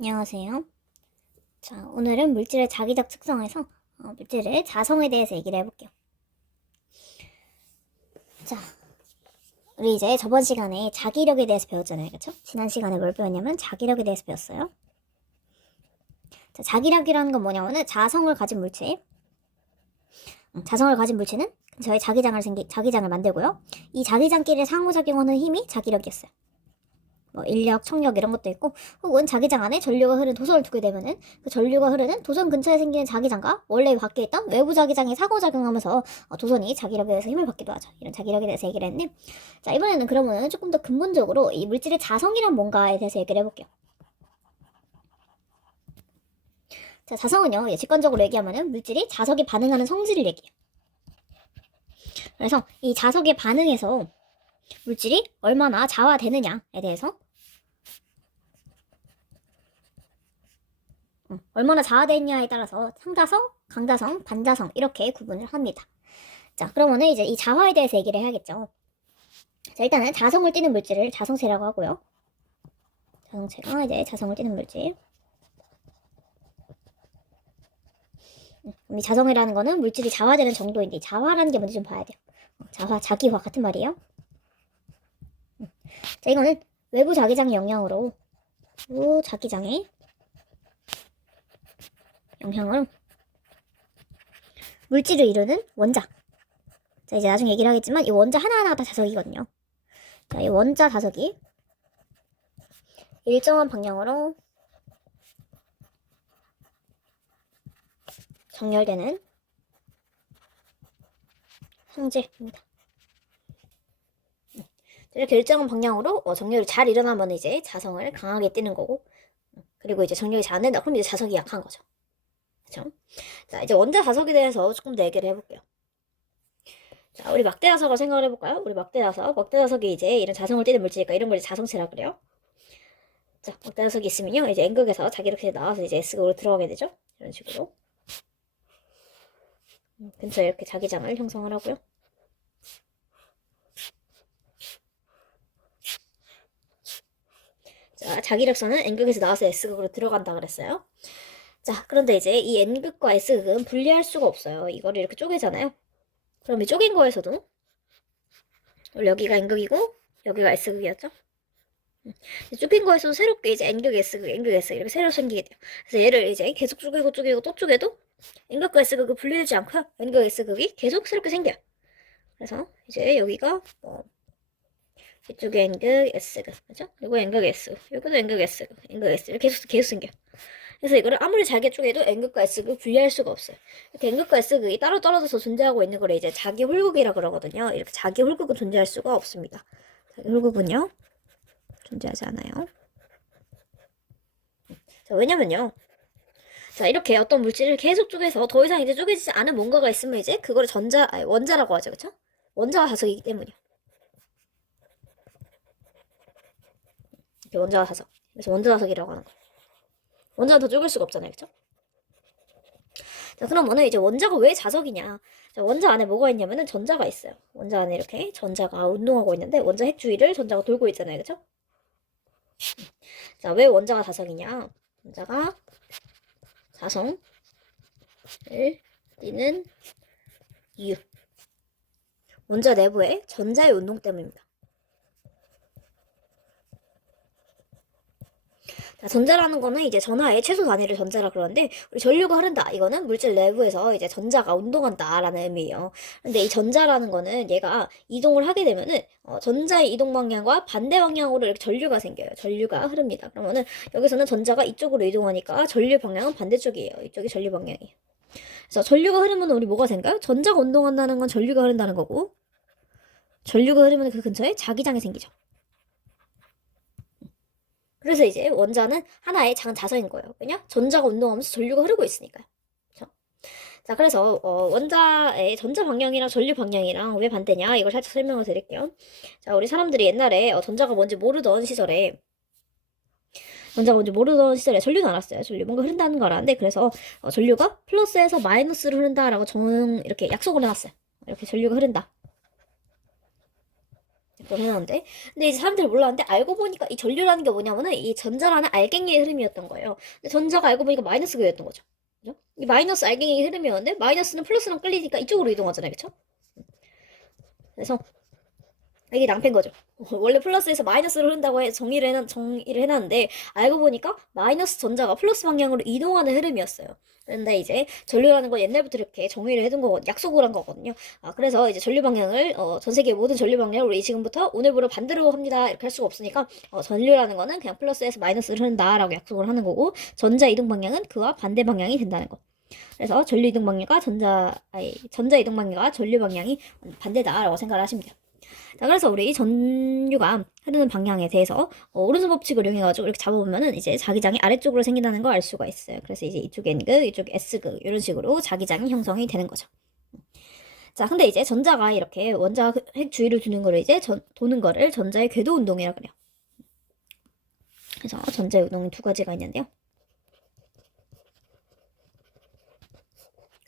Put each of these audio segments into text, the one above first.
안녕하세요. 자, 오늘은 물질의 자기적 특성에서 물질의 자성에 대해서 얘기를 해볼게요. 자, 우리 이제 저번 시간에 자기력에 대해서 배웠잖아요. 그쵸? 지난 시간에 뭘 배웠냐면 자기력에 대해서 배웠어요. 자, 자기력이라는 건 뭐냐면은 자성을 가진 물체. 자성을 가진 물체는 근처에 자기장을 만들고요. 이 자기장끼리 상호작용하는 힘이 자기력이었어요. 뭐 인력, 청력 이런 것도 있고, 혹은 자기장 안에 전류가 흐르는 도선을 두게 되면은 그 전류가 흐르는 도선 근처에 생기는 자기장과 원래 밖에 있던 외부 자기장이 상호작용하면서 도선이 자기력에 의해서 힘을 받기도 하죠. 이런 자기력에 대해서 얘기를 했는데, 자, 이번에는 그러면 조금 더 근본적으로 이 물질의 자성이란 뭔가에 대해서 얘기를 해볼게요. 자, 자성은요, 직관적으로 얘기하면은 물질이 자석에 반응하는 성질을 얘기해요. 그래서 이 자석에 반응해서 물질이 얼마나 자화되느냐에 대해서 얼마나 자화되어 있냐에 따라서 상자성, 강자성, 반자성 이렇게 구분을 합니다. 자, 그러면은 이제 이 자화에 대해서 얘기를 해야겠죠. 자, 일단은 자성을 띠는 물질을 자성체라고 하고요. 자성체가 이제 자성을 띠는 물질. 이 자성이라는 거는 물질이 자화되는 정도인데, 자화라는 게 뭔지 좀 봐야 돼요. 자화, 자기화 같은 말이에요. 자, 이거는 외부 자기장의 영향으로 자기장의 영향으로 물질을 이루는 원자. 자, 이제 나중에 얘기를 하겠지만 이 원자 하나하나가 다 자석이거든요. 자, 이 원자 자석이 일정한 방향으로 정렬되는 성질입니다. 이렇게 일정한 방향으로 정렬이 잘 일어나면 이제 자성을 강하게 띠는 거고, 그리고 이제 정렬이 잘 안 된다 그럼 이제 자석이 약한 거죠. 그렇죠? 자, 이제 원자 자석에 대해서 조금 더 얘기를 해볼게요. 자, 우리 막대 자석을 생각을 해볼까요? 우리 막대 자석이 이제 이런 자성을 띠는 물질이니까 이런 걸 이제 자성체라 그래요. 자, 막대 자석이 있으면요, 이제 N극에서 자기 이렇게 나와서 이제 S극으로 들어가게 되죠. 이런 식으로 근처에 이렇게 자기장을 형성을 하고요. 자, 자기력선은 N극에서 나와서 S극으로 들어간다 그랬어요. 자, 그런데 이제 이 N극과 S극은 분리할 수가 없어요. 이거를 이렇게 쪼개잖아요. 그럼 이 쪼갠 거에서도 여기가 N극이고 여기가 S극이었죠. 쪼갠 거에서도 새롭게 이제 N극, S극, N극, S 이렇게 새로 생기게 돼요. 그래서 얘를 이제 계속 쪼개고 또 쪼개도 N극과 S극이 분리되지 않고요. N극, S극이 계속 새롭게 생겨요. 그래서 이제 여기가 이쪽에 N극, S극, 그죠? 그리고 N극, S극, 여기도 N극, S극, N극, S 이렇게 계속 생겨요. 그래서 이거를 아무리 잘게 쪼개도 N극과 S극 분리할 수가 없어요. 이렇게 N극과 S극이 따로 떨어져서 존재하고 있는 걸 이제 자기 홀극이라 그러거든요. 이렇게 자기 홀극은 존재할 수가 없습니다. 자기 홀극은요 존재하지 않아요. 자, 왜냐면요. 자, 이렇게 어떤 물질을 계속 쪼개서 더 이상 이제 쪼개지지 않은 뭔가가 있으면 이제 그거를 원자라고 하죠. 그쵸? 원자가 자석이기 때문이요. 이렇게 원자가 자석. 그래서 원자 자석이라고 하는 거예요. 원자는 더 쪼갤 수가 없잖아요. 그쵸? 자, 그러면은 이제 원자가 왜 자석이냐? 자, 원자 안에 뭐가 있냐면은 전자가 있어요. 원자 안에 이렇게 전자가 운동하고 있는데 원자 핵 주위를 전자가 돌고 있잖아요. 그쵸? 자, 왜 원자가 자석이냐? 원자가 자성을 띠는 이유. 원자 내부의 전자의 운동 때문입니다. 자, 전자라는 거는 이제 전하의 최소 단위를 전자라 그러는데, 우리 전류가 흐른다. 이거는 물질 내부에서 이제 전자가 운동한다라는 의미예요. 근데 이 전자라는 거는 얘가 이동을 하게 되면은, 전자의 이동 방향과 반대 방향으로 이렇게 전류가 생겨요. 전류가 흐릅니다. 그러면은 여기서는 전자가 이쪽으로 이동하니까 전류 방향은 반대쪽이에요. 이쪽이 전류 방향이에요. 그래서 전류가 흐르면 우리 뭐가 생겨요? 전자가 운동한다는 건 전류가 흐른다는 거고, 전류가 흐르면 그 근처에 자기장이 생기죠. 그래서 이제 원자는 하나의 작은 자석인 거예요. 왜냐? 전자가 운동하면서 전류가 흐르고 있으니까요. 그렇죠? 자, 그래서 원자의 전자 방향이랑 전류 방향이랑 왜 반대냐? 이걸 살짝 설명을 드릴게요. 자, 우리 사람들이 옛날에 전자가 뭔지 모르던 시절에 전류는 알았어요. 전류 뭔가 흐른다는 걸 알았는데 그래서 전류가 플러스에서 마이너스로 흐른다라고 이렇게 약속을 해놨어요. 이렇게 전류가 흐른다. 그걸 해놨는데, 근데 이제 사람들이 몰랐는데 알고 보니까 이 전류라는 게 뭐냐면은 이 전자라는 알갱이의 흐름이었던 거예요. 근데 전자가 알고 보니까 마이너스 그였던 거죠. 그죠? 이 마이너스 알갱이의 흐름이었는데 마이너스는 플러스랑 끌리니까 이쪽으로 이동하잖아요, 그렇죠? 그래서 이게 낭패인 거죠. 원래 플러스에서 마이너스로 흐른다고 정의를 해놨는데, 알고 보니까 마이너스 전자가 플러스 방향으로 이동하는 흐름이었어요. 근데 이제 전류라는 건 옛날부터 이렇게 정의를 해둔 거고, 약속을 한 거거든요. 그래서 이제 전류 방향을, 전 세계 모든 전류 방향을 우리 지금부터 오늘부로 반대로 합니다. 이렇게 할 수가 없으니까, 전류라는 거는 그냥 플러스에서 마이너스를 흐른다라고 약속을 하는 거고, 전자 이동 방향은 그와 반대 방향이 된다는 거. 그래서 전류 이동 방향과 전자 이동 방향과 전류 방향이 반대다라고 생각을 하시면 돼요. 자, 그래서 우리 전류가 흐르는 방향에 대해서 오른손 법칙을 이용해가지고 이렇게 잡아보면은 이제 자기장이 아래쪽으로 생긴다는 걸 알 수가 있어요. 그래서 이제 이쪽 N극, 이쪽 S극 이런 식으로 자기장이 형성이 되는 거죠. 자, 근데 이제 전자가 이렇게 원자 핵 주위를 두는 거를 이제 도는 거를 전자의 궤도 운동이라 그래요. 그래서 전자의 운동이 두 가지가 있는데요.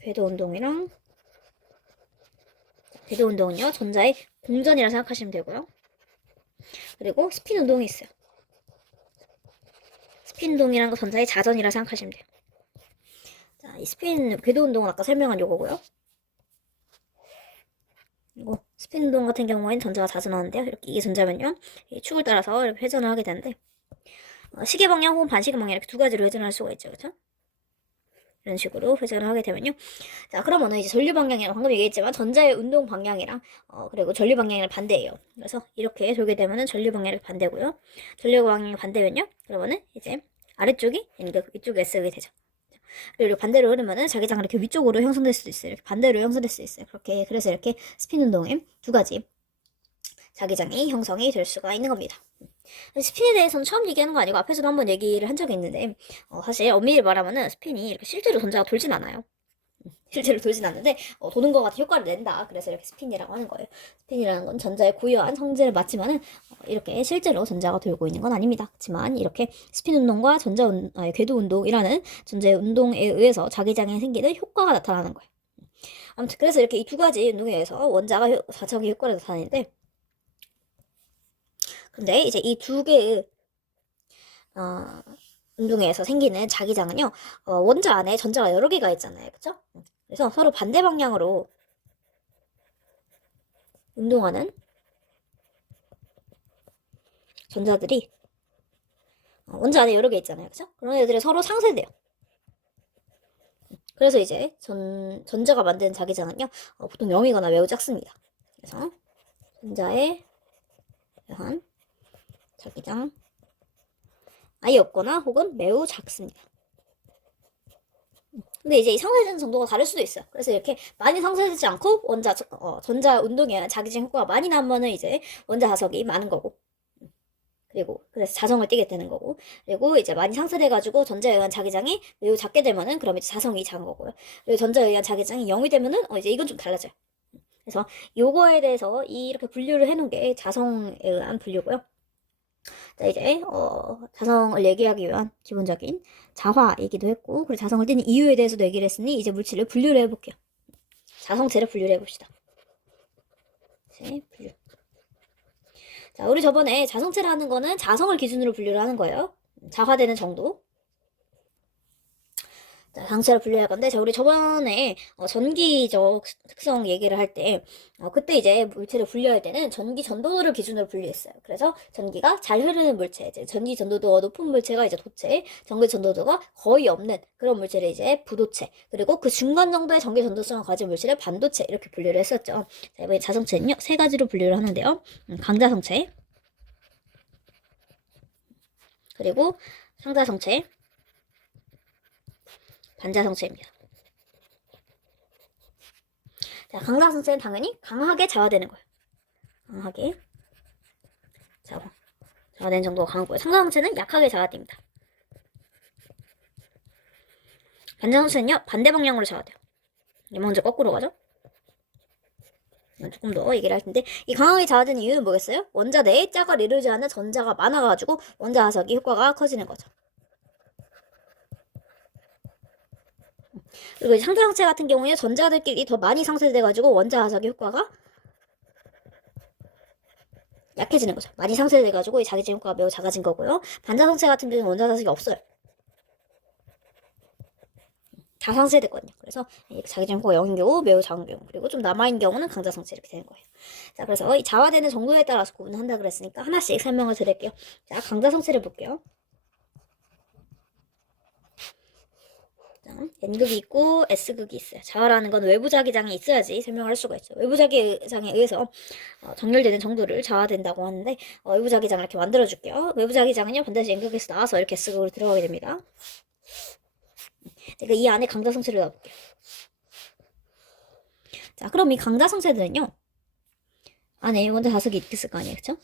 궤도 운동이랑 궤도 운동은요, 전자의 공전이라 생각하시면 되고요. 그리고 스핀 운동이 있어요. 스핀 운동이라는 거 전자의 자전이라 생각하시면 돼요. 자, 이 스핀 궤도 운동은 아까 설명한 요거고요. 그리고 스핀 운동 같은 경우에는 전자가 자전하는데요. 이렇게 이게 전자면요, 이 축을 따라서 이렇게 회전을 하게 되는데, 시계 방향 혹은 반시계 방향 이렇게 두 가지로 회전을 할 수가 있죠, 그렇죠? 이런 식으로 회전을 하게 되면요. 자, 그러면은 이제 전류 방향이랑 방금 얘기했지만 전자의 운동 방향이랑 그리고 전류 방향이랑 반대예요. 그래서 이렇게 돌게 되면은 전류 방향이 반대고요. 전류 방향이 반대면요. 그러면은 이제 아래쪽이 N극, 이쪽이 S극이 되죠. 그리고 반대로 흐르면은 자기장이 이렇게 위쪽으로 형성될 수도 있어요. 이렇게 반대로 형성될 수 있어요. 그렇게 그래서 이렇게 스핀 운동에 두 가지 자기장이 형성이 될 수가 있는 겁니다. 스핀에 대해서는 처음 얘기하는 거 아니고 앞에서도 한번 얘기를 한 적이 있는데 사실 엄밀히 말하면은 스핀이 이렇게 실제로 전자가 돌진 않아요. 실제로 돌진 않는데 도는 것 같은 효과를 낸다. 그래서 이렇게 스핀이라고 하는 거예요. 스핀이라는 건 전자의 고유한 성질을 맞지만은 이렇게 실제로 전자가 돌고 있는 건 아닙니다. 그렇지만 이렇게 스핀 운동과 궤도 운동이라는 전자의 운동에 의해서 자기장에 생기는 효과가 나타나는 거예요. 아무튼 그래서 이렇게 이 두 가지 운동에 의해서 원자가 자석의 효과를 나타내는데, 근데 이제 이 두 개의 운동에서 생기는 자기장은요, 원자 안에 전자가 여러 개가 있잖아요, 그렇죠? 그래서 서로 반대 방향으로 운동하는 전자들이 원자 안에 여러 개 있잖아요, 그렇죠? 그런 애들이 서로 상쇄돼요. 그래서 이제 전자가 만드는 자기장은요, 보통 0이거나 매우 작습니다. 그래서 전자의 한 자기장 아예 없거나 혹은 매우 작습니다. 근데 이제 이 상쇄되는 정도가 다를 수도 있어요. 그래서 이렇게 많이 상쇄되지 않고 전자 운동에 의한 자기장 효과가 많이 나면은 이제 원자 자석이 많은 거고, 그리고 그래서 자성을 띠게 되는 거고, 그리고 이제 많이 상쇄돼가지고 전자에 의한 자기장이 매우 작게 되면은 그럼 이제 자성이 작은 거고요. 그리고 전자에 의한 자기장이 0이 되면은 이제 이건 좀 달라져요. 그래서 요거에 대해서 이렇게 분류를 해놓은 게 자성에 의한 분류고요. 자, 이제 자성을 얘기하기 위한 기본적인 자화이기도 했고, 그리고 자성을 띠는 이유에 대해서도 얘기를 했으니 이제 물질을 분류를 해볼게요. 자성체를 분류를 해봅시다. 분류. 자, 우리 저번에 자성체라는 거는 자성을 기준으로 분류를 하는 거예요. 자화되는 정도. 자, 상체를 분류할 건데, 자, 우리 저번에 전기적 특성 얘기를 할 때, 그때 이제 물체를 분류할 때는 전기 전도도를 기준으로 분류했어요. 그래서 전기가 잘 흐르는 물체, 이제 전기 전도도가 높은 물체가 이제 도체, 전기 전도도가 거의 없는 그런 물체를 이제 부도체, 그리고 그 중간 정도의 전기 전도성을 가진 물체를 반도체 이렇게 분류를 했었죠. 자, 이번에 자성체는요 세 가지로 분류를 하는데요. 강자성체, 그리고 상자성체, 반자성체입니다. 자, 강자성체는 당연히 강하게 자화되는 거예요. 강하게 자화되는 정도가 강한 거예요. 상자성체는 약하게 자화됩니다. 반자성체는요 반대 방향으로 자화돼요. 먼저 거꾸로 가죠. 조금 더 얘기를 할 텐데, 이 강하게 자화되는 이유는 뭐겠어요? 원자 내에 짝을 이루지 않는 전자가 많아가지고 원자 화석이 효과가 커지는 거죠. 그리고 상자성체 같은 경우에 전자들끼리 더 많이 상쇄돼가지고 원자 화석의 효과가 약해지는 거죠. 많이 상쇄돼가지고 이 자기장 효과가 매우 작아진 거고요. 반자성체 같은 경우는 원자 자석이 없어요. 다 상쇄됐거든요. 그래서 자기장 효과가 0인 경우, 매우 작은 경우, 그리고 좀 남아있는 경우는 강자성체 이렇게 되는 거예요. 자, 그래서 이 자화되는 정도에 따라서 구분한다 그랬으니까 하나씩 설명을 드릴게요. 자, 강자성체를 볼게요. 자, N극이 있고 S극이 있어요. 자화라는 건 외부 자기장이 있어야지 설명을 할 수가 있죠. 외부 자기장에 의해서 정렬되는 정도를 자화된다고 하는데 외부 자기장을 이렇게 만들어 줄게요. 외부 자기장은요 반드시 N극에서 나와서 이렇게 S극으로 들어가게 됩니다. 그러니까 이 안에 강자성체를 넣어볼게요. 자, 그럼 이 강자성체들은요 안에 원자 자석이 있을 거 아니에요, 그쵸?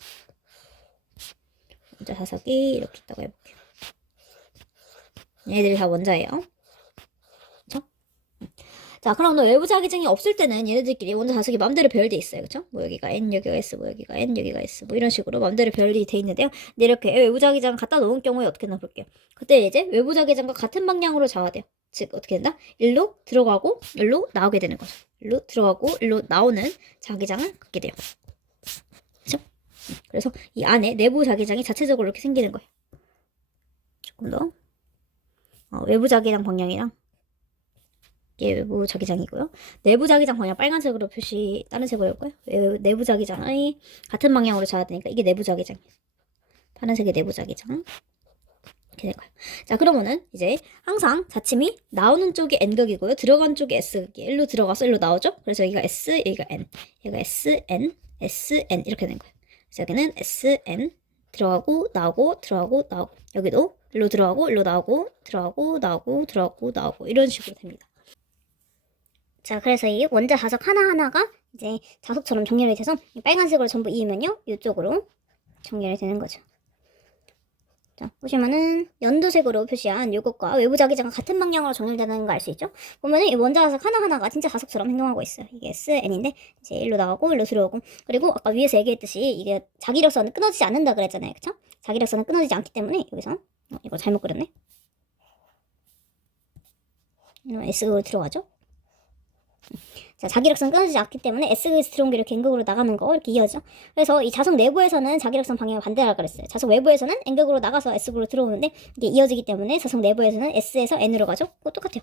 원자 자석이 이렇게 있다고 해볼게요. 얘네들이 다 원자예요. 그쵸? 자, 그럼 외부 자기장이 없을 때는 얘네들끼리 원자 자석이 마음대로 배열돼 있어요. 그쵸? 뭐 여기가 N, 여기가 S, 뭐 여기가 N, 여기가 S, 뭐 이런 식으로 마음대로 배열이 돼 있는데요. 근데 이렇게 외부 자기장 갖다 놓은 경우에 어떻게 나 볼게요. 그때 이제 외부 자기장과 같은 방향으로 자화돼요. 즉 어떻게 된다? 일로 들어가고 일로 나오게 되는 거죠. 일로 들어가고 일로 나오는 자기장을 갖게 돼요. 그쵸? 그래서 이 안에 내부 자기장이 자체적으로 이렇게 생기는 거예요. 조금 더 외부 자기장 방향이랑 이게 외부 자기장이고요. 내부 자기장 방향 빨간색으로 표시 다른 색으로 해볼까요? 내부 자기장이 같은 방향으로 자화되니까 이게 내부 자기장이에요. 파란색의 내부 자기장 이렇게 된 거예요. 자, 그러면은 이제 항상 자침이 나오는 쪽이 N극이고요. 들어간 쪽이 S극이에요. 일로 들어가서 일로 나오죠? 그래서 여기가 S, 여기가 N, 여기가 S, N, S, N 이렇게 된 거예요. 그래서 여기는 S, N 들어가고 나오고 들어가고 나오고 여기도 일로 들어가고 일로 나오고 들어가고 나오고 들어가고 나오고 이런 식으로 됩니다. 자, 그래서 이 원자 자석 하나하나가 이제 자석처럼 정렬이 돼서 빨간색으로 전부 이으면요 이쪽으로 정렬이 되는 거죠. 자, 보시면은 연두색으로 표시한 요것과 외부 자기장과 같은 방향으로 정렬되는 거 알 수 있죠? 보면은 이 원자 자석 하나하나가 진짜 자석처럼 행동하고 있어요. 이게 SN인데 이제 일로 나가고 일로 들어오고, 그리고 아까 위에서 얘기했듯이 이게 자기력선은 끊어지지 않는다 그랬잖아요. 그쵸? 자기력선은 끊어지지 않기 때문에 여기서 이거 잘못 그렸네. S극으로 들어가죠? 자, 자기력선 끊어지지 않기 때문에 S극에서 들어온 게 이렇게 N극으로 나가는 거 이렇게 이어져. 그래서 이 자석 내부에서는 자기력선 방향을 반대하라 그랬어요. 자석 외부에서는 N극으로 나가서 S극으로 들어오는데 이게 이어지기 때문에 자석 내부에서는 S에서 N으로 가죠. 그거 똑같아요.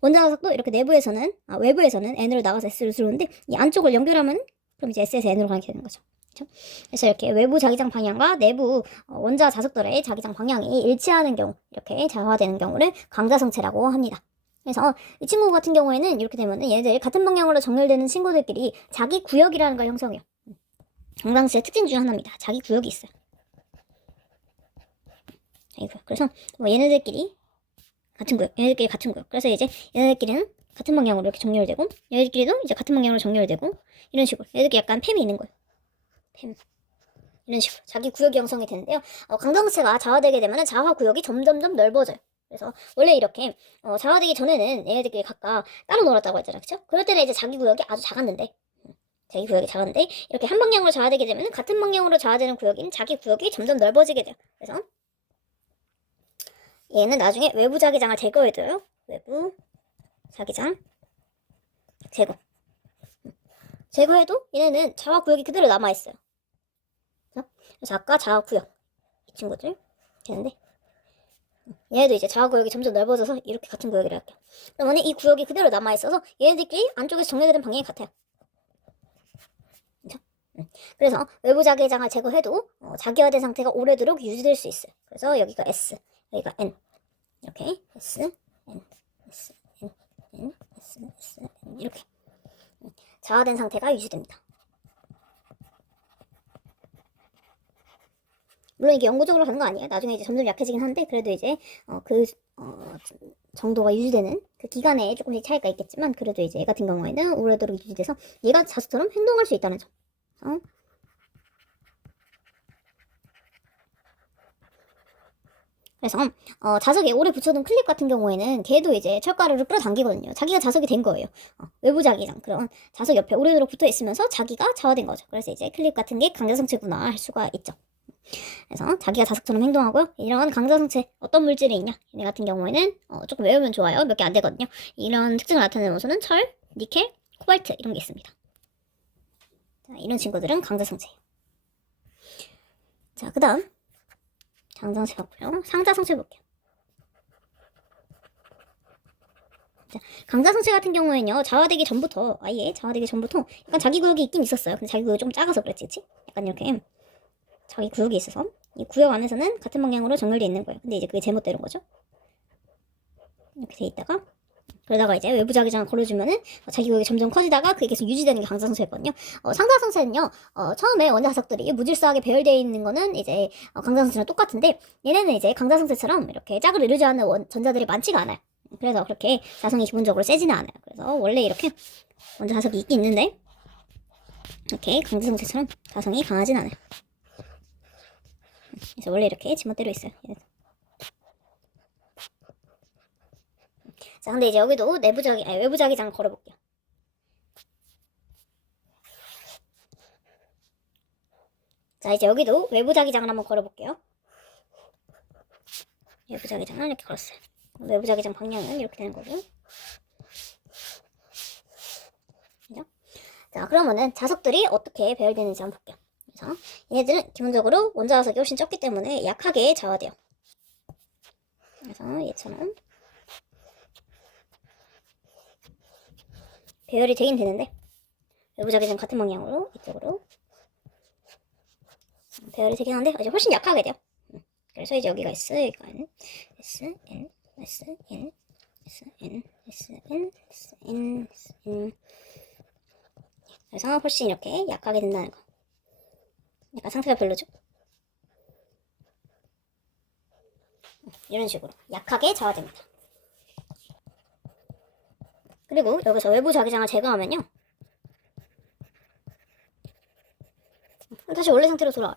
원자 자석도 이렇게 내부에서는 외부에서는 N으로 나가서 S로 들어오는데 이 안쪽을 연결하면 그럼 이제 S에서 N으로 가게 되는 거죠. 그렇죠? 그래서 이렇게 외부 자기장 방향과 내부 원자 자석들의 자기장 방향이 일치하는 경우, 이렇게 자화되는 경우를 강자성체라고 합니다. 그래서 이 친구 같은 경우에는 이렇게 되면은 얘네들이 같은 방향으로 정렬되는 친구들끼리 자기 구역이라는 걸 형성해요. 강자성체의 특징 중 하나입니다. 자기 구역이 있어요. 자기 구역. 그래서 뭐 얘네들끼리 같은 구역, 얘네들끼리 같은 구역. 그래서 이제 얘네들끼리는 같은 방향으로 이렇게 정렬되고, 얘네들끼리도 이제 같은 방향으로 정렬되고, 이런 식으로 얘네들끼리 약간 팸이 있는 거예요. 팸. 이런 식으로 자기 구역이 형성이 되는데요. 강자성체가 자화되게 되면 자화 구역이 점점점 넓어져요. 그래서 원래 이렇게 자화되기 전에는 얘네들끼리 각각 따로 놀았다고 했잖아요. 그쵸? 그럴 때는 이제 자기 구역이 아주 작았는데 자기 구역이 작은데 이렇게 한 방향으로 자화되게 되면 같은 방향으로 자화되는 구역인 자기 구역이 점점 넓어지게 돼요. 그래서 얘는 나중에 외부 자기장을 제거해줘요. 외부 자기장 제거. 제거해도 얘네는 자화 구역이 그대로 남아있어요. 그래서 아까 자화 구역 이 친구들 되는데 얘네도 이제 자화 구역이 점점 넓어져서 이렇게 같은 구역이라 할게요. 그러면 이 구역이 그대로 남아있어서 얘네들끼리 안쪽에서 정렬되는 방향이 같아요. 그렇죠? 그래서 외부 자기장을 제거해도 자기화된 상태가 오래도록 유지될 수 있어요. 그래서 여기가 S, 여기가 N 이렇게 S, N, S, N, N, S, S, N 이렇게 자화된 상태가 유지됩니다. 물론 이게 영구적으로 가는 거 아니에요. 나중에 이제 점점 약해지긴 한데 그래도 이제 정도가 유지되는 그 기간에 조금씩 차이가 있겠지만 그래도 이제 얘 같은 경우에는 오래도록 유지돼서 얘가 자수처럼 행동할 수 있다는 점. 그래서 자석에 오래 붙여둔 클립 같은 경우에는 걔도 이제 철가루를 끌어당기거든요. 자기가 자석이 된 거예요. 외부 자기장 그런 자석 옆에 오래도록 붙어 있으면서 자기가 자화된 거죠. 그래서 이제 클립 같은 게 강자성체구나 할 수가 있죠. 그래서 자기가 자석처럼 행동하고요. 이런 강자성체 어떤 물질이 있냐? 얘네 같은 경우에는 조금 외우면 좋아요. 몇 개 안 되거든요. 이런 특징을 나타내는 원소는 철, 니켈, 코발트 이런 게 있습니다. 자, 이런 친구들은 강자성체예요. 자, 그 다음 장상체 봤고요. 상자성체 볼게요. 자, 강자성체 같은 경우에는요, 자화되기 전부터, 아예 자화되기 전부터 약간 자기 구역이 있긴 있었어요. 근데 자기 구역이 좀 작아서 그랬지, 그치? 약간 이렇게 자기 구역이 있어서 이 구역 안에서는 같은 방향으로 정렬되어 있는 거예요. 근데 이제 그게 제멋대로인 거죠. 이렇게 돼 있다가 그러다가 이제 외부 자기장을 걸어주면은 자기 구역이 점점 커지다가 그게 계속 유지되는 게 강자성체였거든요. 상자성체는요, 처음에 원자석들이 무질서하게 배열되어 있는 거는 이제 강자성체랑 똑같은데 얘네는 이제 강자성체처럼 이렇게 짝을 이루지 않는 전자들이 많지가 않아요. 그래서 그렇게 자성이 기본적으로 세지는 않아요. 그래서 원래 이렇게 원자 자석이 있긴 있는데 이렇게 강자성체처럼 자성이 강하진 않아요. 그래서 원래 이렇게 지멋대로 있어요. 자, 근데 이제 여기도 외부 자기장을 걸어볼게요. 자, 이제 여기도 외부 자기장을 한번 걸어볼게요. 외부 자기장을 이렇게 걸었어요. 외부 자기장 방향은 이렇게 되는 거고요. 그죠? 자, 그러면은 자석들이 어떻게 배열되는지 한번 볼게요. 그래서 얘네들은 기본적으로 원자 자석이 훨씬 적기 때문에 약하게 자화돼요. 그래서 얘처럼 배열이 되긴 되는데 외부 자기장 같은 방향으로 이쪽으로 배열이 되긴 하는데 이제 훨씬 약하게 돼요. 그래서 이제 여기가 S, 여기가 N, S, N, S, N, S, N, S, N, S, N, S, N. 그래서 훨씬 이렇게 약하게 된다는 거. 약간 상태가 별로죠? 이런 식으로 약하게 자화됩니다. 그리고 여기서 외부 자기장을 제거하면요, 다시 원래 상태로 돌아와요.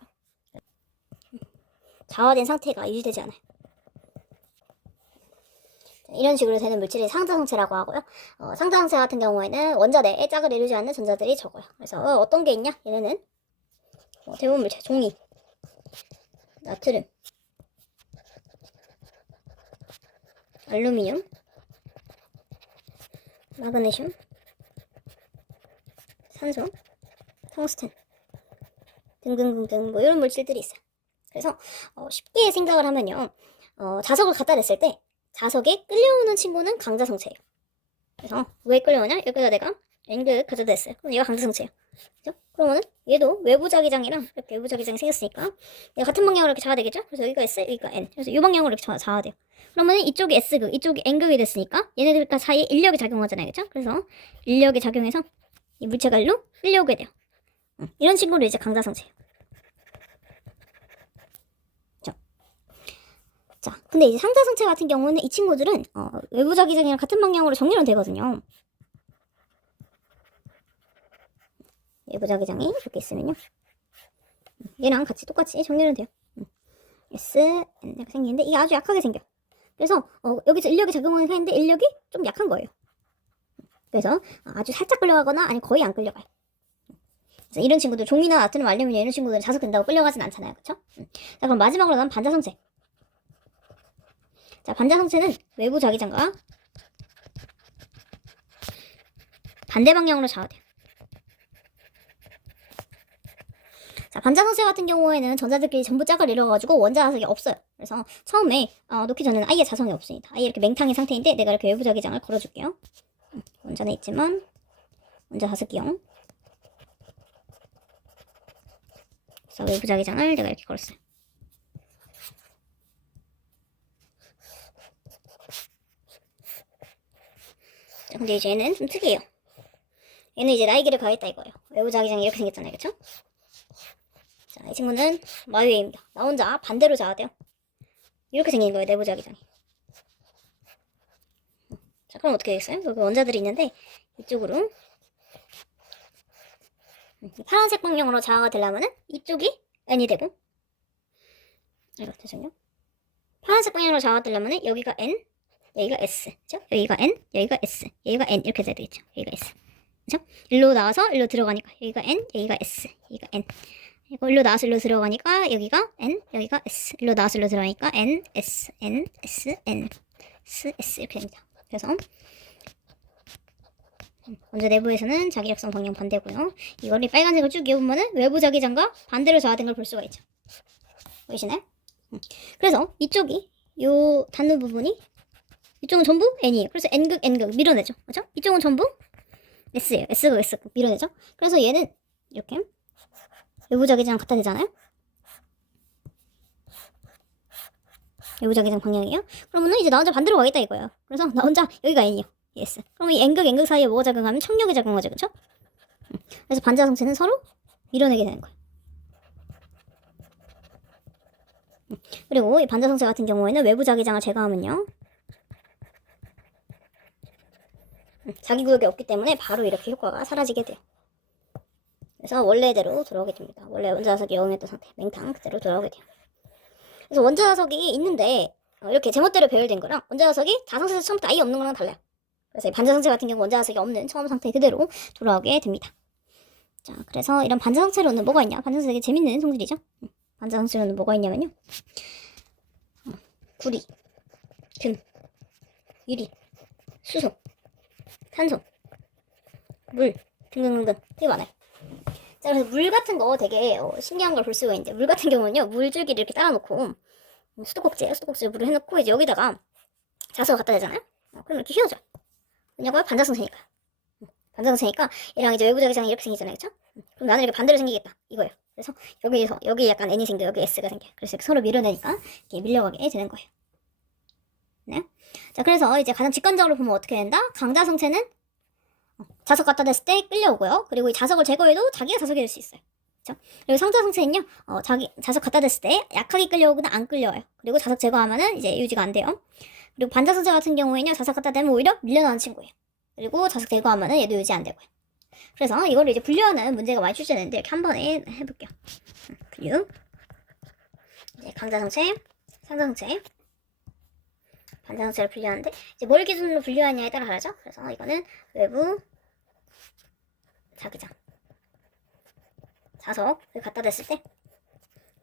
자화된 상태가 유지되지 않아요. 이런 식으로 되는 물질이 상자성체라고 하고요. 상자성체 같은 경우에는 원자 내에 짝을 이루지 않는 전자들이 적어요. 그래서 어떤 게 있냐? 얘네는 대부분 물질, 종이, 나트륨, 알루미늄, 마그네슘, 산소, 텅스텐 등등등등 뭐 이런 물질들이 있어요. 그래서 쉽게 생각을 하면요, 자석을 갖다 냈을 때 자석에 끌려오는 친구는 강자성체예요. 그래서 왜 끌려오냐? 여기다 내가 N극 가져다 냈어요. 그럼 얘가 강자성체예요. 그죠? 그러면은 얘도 외부 자기장이랑 이렇게 외부 자기장이 생겼으니까 얘가 같은 방향으로 이렇게 자화되겠죠? 그래서 여기가 S, 여기가 N. 그래서 이 방향으로 이렇게 자화돼요. 그러면은 이쪽이 S극, 이쪽이 N극이 됐으니까 얘네들 사이에 인력이 작용하잖아요. 그죠? 그래서 인력이 작용해서 이 물체갈로 끌려오게 돼요. 이런 친구를 이제 강자성체예요. 자, 근데 이제 상자성체 같은 경우는 이 친구들은 외부 자기장이랑 같은 방향으로 정렬은 되거든요. 외부 자기장이 이렇게 있으면요, 얘랑 같이 똑같이 정렬은 돼요. S, N 이렇게 생기는데 이게 아주 약하게 생겨요. 그래서 여기서 인력이 작용을 했는데 인력이 좀 약한 거예요. 그래서 아주 살짝 끌려가거나 아니 거의 안 끌려가요. 그래서 이런 친구들, 종이나 나트륨, 알루미늄 이런 친구들은 자석된다고 끌려가진 않잖아요. 그쵸? 자, 그럼 마지막으로 난 반자성체. 자, 반자성체는 외부 자기장과 반대 방향으로 자화돼요. 자, 반자성체 같은 경우에는 전자들끼리 전부 짝을 이뤄가지고 원자 자석이 없어요. 그래서 처음에 놓기 전에는 아예 자성이 없습니다. 아예 이렇게 맹탕의 상태인데 내가 이렇게 외부 자기장을 걸어줄게요. 원자는 있지만 원자 자석이 0. 그래서 외부 자기장을 내가 이렇게 걸었어요. 자, 근데 이제 얘는 좀 특이해요. 얘는 이제 나이기를 가했다 이거예요. 외부 자기장이 이렇게 생겼잖아요. 그쵸? 자, 이 친구는 마유에입니다. 나 혼자 반대로 자야 돼요. 이렇게 생긴 거예요, 내부 자기장이. 자, 그럼 어떻게 되겠어요? 여기 원자들이 있는데 이쪽으로 파란색 방향으로 자화가 되려면은 이쪽이 N이 되고, 이거 죄송해요. 파란색 방향으로 자화가 되려면은 여기가 N, 여기가 S, 그죠? 여기가 N, 여기가 S, 여기가 N 이렇게 돼야 되겠죠? 여기가 S, 그죠? 일로 나와서 일로 들어가니까 여기가 N, 여기가 S, 여기가 N. 그리고 일로 나와서 일로 들어가니까 여기가 N, 여기가 S. 일로 나와서 일로 들어가니까 N, S, N, S, N, S, S 이렇게 됩니다. 그래서 먼저 내부에서는 자기력성 방향 반대고요. 이거를 빨간색을 쭉 이어보면은 외부 자기장과 반대로 자화된 걸 볼 수가 있죠. 보이시나요? 그래서 이쪽이 요 닿는 부분이 이쪽은 전부 n이에요. 그래서 n극 밀어내죠. 그렇죠? 이쪽은 전부 s예요. s극 밀어내죠. 그래서 얘는 이렇게 외부 자기장 갖다 대잖아요. 외부 자기장 방향이에요. 그러면은 이제 나 혼자 반대로 가겠다 이거예요. 그래서 나 혼자 여기가 n이요. s. 그러면 이 n극 사이에 뭐가 작용하면 청력이 작용하죠. 그렇죠? 그래서 반자성체는 서로 밀어내게 되는 거예요. 그리고 이 반자성체 같은 경우에는 외부 자기장을 제거하면요. 자기 구역이 없기 때문에 바로 이렇게 효과가 사라지게 돼요. 그래서 원래대로 돌아오게 됩니다. 원래 원자석이 0이었던 상태, 맹탕 그대로 돌아오게 돼요. 그래서 원자석이 있는데 이렇게 제멋대로 배열된 거랑 원자석이 자성체에서 처음부터 아예 없는 거랑 달라요. 그래서 이 반자성체 같은 경우 원자석이 없는 처음 상태 그대로 돌아오게 됩니다. 자, 그래서 이런 반자성체로는 뭐가 있냐? 반자성체 되게 재밌는 성질이죠. 반자성체로는 뭐가 있냐면요. 구리, 금, 유리, 수소, 탄소, 물 등등등등 되게 많아요. 자, 그래서 물 같은 거 되게 신기한 걸 볼 수가 있는데 물 같은 경우는요. 물줄기를 이렇게 따라놓고 수도꼭지에 물을 해놓고 이제 여기다가 자석을 갖다 대잖아요. 그럼 이렇게 휘어져. 왜냐고요? 반자성체니까. 반자성체니까 얘랑 이제 외부 자기장이 이렇게 생기잖아요. 그쵸? 그럼 나는 이렇게 반대로 생기겠다. 이거예요. 그래서 여기 약간 n이 생겨, 여기 s가 생겨. 그래서 이렇게 서로 밀어내니까 이렇게 밀려가게 되는 거예요. 네. 자, 그래서 이제 가장 직관적으로 보면 어떻게 된다? 강자성체는 자석 갖다 댔을 때 끌려오고요. 그리고 이 자석을 제거해도 자기가 자석이 될 수 있어요. 그렇죠? 그리고 상자성체는요. 자석 갖다 댔을 때 약하게 끌려오거나 안 끌려와요. 그리고 자석 제거하면은 이제 유지가 안 돼요. 그리고 반자성체 같은 경우에는요. 자석 갖다 대면 오히려 밀려나는 친구예요. 그리고 자석 제거하면은 얘도 유지 안 되고요. 그래서 이거를 이제 분류하는 문제가 많이 출제되는데 이렇게 한 번에 해볼게요. 분류. 이제 강자성체, 상자성체, 반자성체를 분류하는데 이제 뭘 기준으로 분류하냐에 따라 다르죠. 그래서 이거는 외부 자기장, 자석을 갖다 댔을 때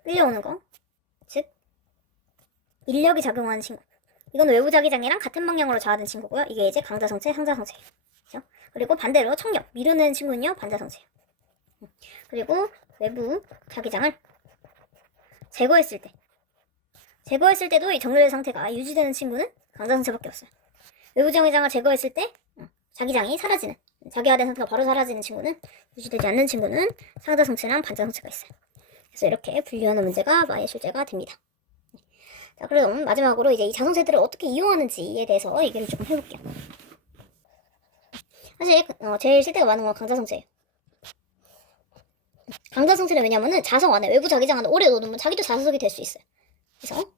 끌려오는 거, 즉 인력이 작용하는 친구. 이건 외부 자기장이랑 같은 방향으로 좌하는 친구고요. 이게 이제 강자성체, 상자성체예요. 그렇죠? 그리고 반대로 청력, 미루는 친구는요 반자성체예요. 그리고 외부 자기장을 제거했을 때도 이 정렬된 상태가 유지되는 친구는 강자성체밖에 없어요. 외부 자기장을 제거했을 때 자기장이 사라지는, 자기화된 상태가 바로 사라지는 친구는, 유지되지 않는 친구는 상자성체랑 반자성체가 있어요. 그래서 이렇게 분류하는 문제가 많이 출제가 됩니다. 자, 그럼 마지막으로 이제 이 자성체들을 어떻게 이용하는지에 대해서 얘기를 조금 해볼게요. 사실 제일 실대가 많은 건 강자성체예요. 강자성체는 왜냐면은 자석 안에, 외부 자기장 안에 오래 넣어두면 자기도 자석이 될 수 있어요. 그래서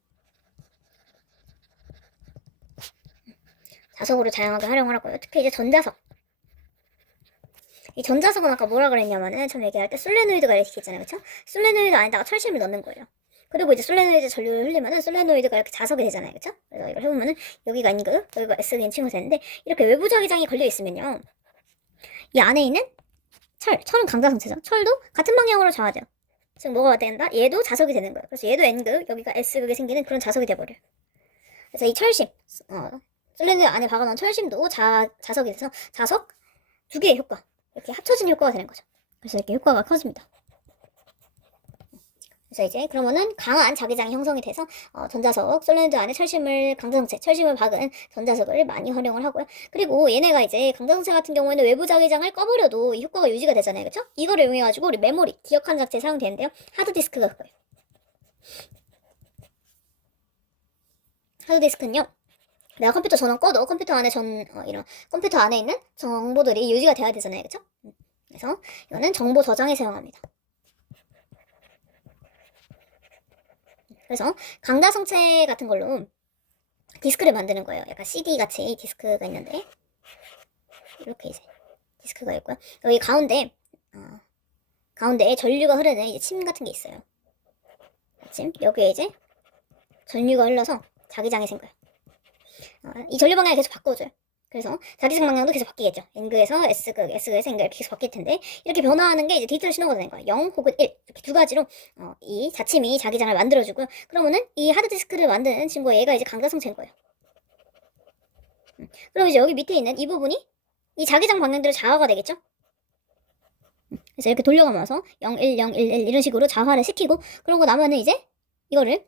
자석으로 다양하게 활용을 하고요. 특히 이제 전자석. 이 전자석은 아까 뭐라 그랬냐면은 처음 얘기할 때 솔레노이드가 이렇게 있잖아요. 그쵸? 솔레노이드 안에다가 철심을 넣는 거예요. 그리고 이제 솔레노이드 전류를 흘리면은 솔레노이드가 이렇게 자석이 되잖아요. 그쵸? 그래서 이걸 해보면은 여기가 N극, 여기가 S극인 친구가 되는데 이렇게 외부 자기장이 걸려 있으면요. 이 안에 있는 철은 강자성체죠. 철도 같은 방향으로 좌하죠. 즉 뭐가 된다? 얘도 자석이 되는 거예요. 그래서 얘도 N극, 여기가 S극이 생기는 그런 자석이 돼버려요. 그래서 이 철심, 솔레노이드 안에 박아놓은 철심도 자석이 돼서 자석 두 개의 효과, 이렇게 합쳐진 효과가 되는 거죠. 그래서 이렇게 효과가 커집니다. 그래서 이제 그러면은 강한 자기장이 형성이 돼서 전자석, 솔레노이드 안에 강자성체, 철심을 박은 전자석을 많이 활용을 하고요. 그리고 얘네가 이제 강자성체 같은 경우에는 외부 자기장을 꺼버려도 이 효과가 유지가 되잖아요. 그쵸? 이거를 이용해가지고 우리 메모리, 기억하는 장치에 사용되는데요. 하드디스크가 그거예요. 하드디스크는요. 내가 컴퓨터 전원 꺼도 컴퓨터 안에 이런 컴퓨터 안에 있는 정보들이 유지가 돼야 되잖아요. 그쵸? 그래서 이거는 정보 저장에 사용합니다. 그래서 강자성체 같은 걸로 디스크를 만드는 거예요. 약간 CD 같이 디스크가 있는데 이렇게 이제 디스크가 있고요. 여기 가운데에 전류가 흐르는 이제 침 같은 게 있어요. 침 여기에 이제 전류가 흘러서 자기장이 생겨요. 이 전류 방향을 계속 바꿔줘요. 그래서 자기장 방향도 계속 바뀌겠죠. N극에서 S극, S극에서 N극 이렇게 계속 바뀔 텐데 이렇게 변화하는 게 이제 디지털 신호가 되는 거예요. 0 혹은 1 이렇게 두 가지로 이 자침이 자기장을 만들어주고요. 그러면은 이 하드디스크를 만드는 친구가 얘가 이제 강자성체인 거예요. 그럼 이제 여기 밑에 있는 이 부분이 이 자기장 방향대로 좌화가 되겠죠. 그래서 이렇게 돌려가면서 0, 1, 0, 1, 1 이런 식으로 좌화를 시키고 그러고 나면은 이제 이거를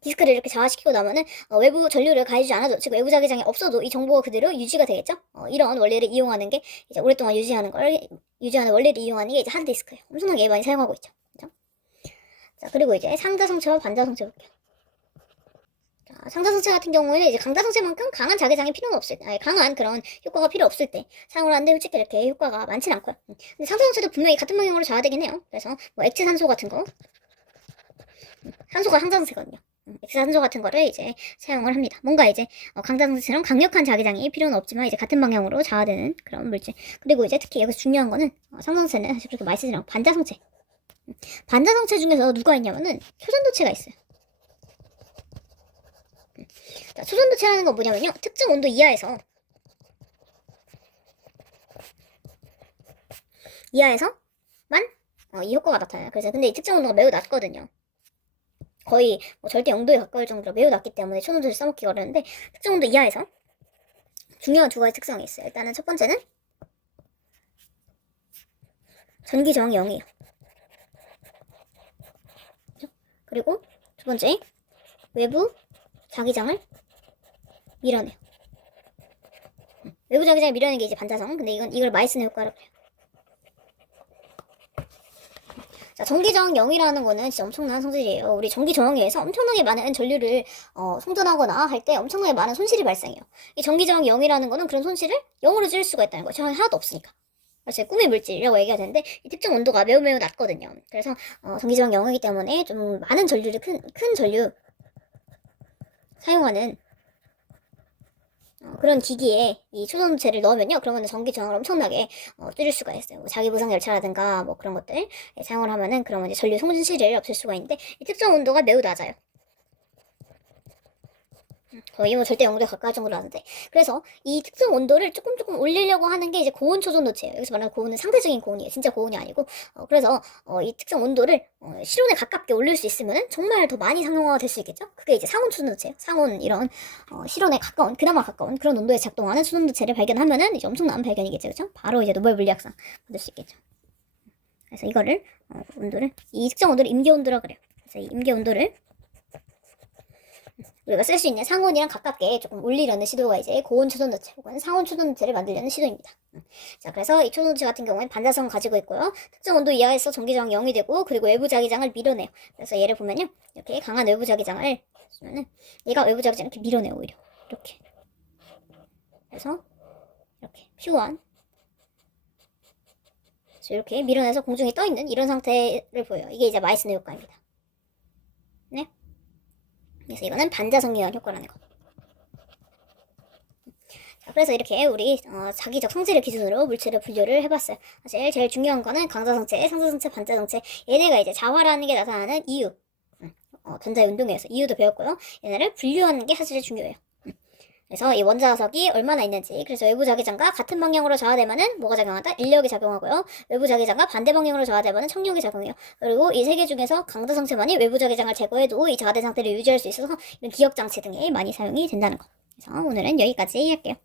디스크를 이렇게 자화시키고 나면은 외부 전류를 가해주지 않아도, 즉 외부 자기장이 없어도 이 정보가 그대로 유지가 되겠죠. 이런 원리를 이용하는 게 이제 오랫동안 유지하는 원리를 이용하는 게 이제 하드디스크예요. 엄청나게 많이 사용하고 있죠. 그죠? 자, 그리고 이제 상자성체와 반자성체 볼게요. 자, 상자성체 같은 경우에는 이제 강자성체만큼 강한 자기장이 필요는 없을 때, 강한 그런 효과가 필요 없을 때 사용을 하는데, 솔직히 이렇게 효과가 많진 않고요. 근데 상자성체도 분명히 같은 방향으로 자화되긴 해요. 그래서 뭐 액체산소 같은 거, 산소가 상자성체거든요. 액체산소 같은 거를 이제 사용을 합니다. 뭔가 이제 강자성체처럼 강력한 자기장이 필요는 없지만 이제 같은 방향으로 자화되는 그런 물질. 그리고 이제 특히 여기서 중요한 거는 상자성체는 사실 그렇게 많이 쓰지 않고 반자성체. 반자성체 중에서 누가 있냐면은 초전도체가 있어요. 자, 초전도체라는 건 뭐냐면요, 특정 온도 이하에서만 이 효과가 나타나요. 그래서 근데 이 특정 온도가 매우 낮거든요. 거의 뭐 절대 0도에 가까울 정도로 매우 낮기 때문에 초전도체를 써먹기가 어려운데, 특정 온도 이하에서 중요한 두 가지 특성이 있어요. 일단은 첫 번째는 전기 저항이 0이에요. 그리고 두 번째, 외부 자기장을 밀어내요. 외부 자기장을 밀어내는 게 이제 반자성. 근데 이걸 많이 쓰는 효과라고 해요. 자, 전기 저항 0이라는 거는 진짜 엄청난 성질이에요. 우리 전기 저항에 의해서 엄청나게 많은 전류를 송전하거나 할 때 엄청나게 많은 손실이 발생해요. 이 전기 저항 0이라는 거는 그런 손실을 0으로 줄일 수가 있다는 거죠. 저항이 하나도 없으니까. 그래서 꿈의 물질이라고 얘기가 되는데, 이 특정 온도가 매우 낮거든요. 그래서 전기 저항 0이기 때문에 좀 많은 전류를 큰 전류 사용하는 그런 기기에 이 초전도체를 넣으면요, 그러면 전기 저항을 엄청나게 줄일 수가 있어요. 뭐 자기 보상 열차라든가 뭐 그런 것들 사용을 하면은, 그러면 이제 전류 송진실을 없앨 수가 있는데, 이 특정 온도가 매우 낮아요. 거의 뭐 절대 0도에 가까울 정도로 하는데, 그래서 이 특정 온도를 조금 올리려고 하는 게 이제 고온 초전도체예요. 여기서 말하는 고온은 상대적인 고온이에요. 진짜 고온이 아니고. 그래서 이 특정 온도를 실온에 가깝게 올릴 수 있으면은 정말 더 많이 상용화가 될 수 있겠죠. 그게 이제 상온 초전도체예요. 상온, 이런 실온에 가까운, 그나마 가까운 그런 온도에 작동하는 초전도체를 발견하면은 이제 엄청난 발견이겠죠. 그죠? 바로 이제 노벨 물리학상 받을 수 있겠죠. 그래서 이거를 이 특정 온도를 임계 온도라 그래요. 그래서 이 임계 온도를 우리가 쓸 수 있는 상온이랑 가깝게 조금 올리려는 시도가 이제 고온 초전도체 혹은 상온 초전도체를 만들려는 시도입니다. 자, 그래서 이 초전도체 같은 경우는 반자성을 가지고 있고요. 특정 온도 이하에서 전기 저항이 0이 되고, 그리고 외부 자기장을 밀어내요. 그래서 얘를 보면요, 이렇게 강한 외부 자기장을 쓰면은 얘가 외부 자기장을 이렇게 밀어내요. 오히려 이렇게. 그래서 이렇게 퓨어한, 그래서 이렇게 밀어내서 공중에 떠 있는 이런 상태를 보여요. 이게 이제 마이스너 효과입니다. 네. 그래서 이거는 반자성기관 효과라는 거. 자, 그래서 이렇게 우리 자기적 성질을 기준으로 물질을 분류를 해봤어요. 사실 제일 중요한 거는 강자성체, 상자성체, 반자성체, 얘네가 이제 자화라는 게 나타나는 이유, 전자의 운동에 의해서 이유도 배웠고요. 얘네를 분류하는 게 사실 중요해요. 그래서 이 원자석이 얼마나 있는지, 그래서 외부 자기장과 같은 방향으로 자화되면은 뭐가 작용한다? 인력이 작용하고요. 외부 자기장과 반대 방향으로 자화되면은 청력이 작용해요. 그리고 이 세 개 중에서 강자성체만이 외부 자기장을 제거해도 이 자화된 상태를 유지할 수 있어서 이런 기억 장치 등에 많이 사용이 된다는 거. 그래서 오늘은 여기까지 할게요.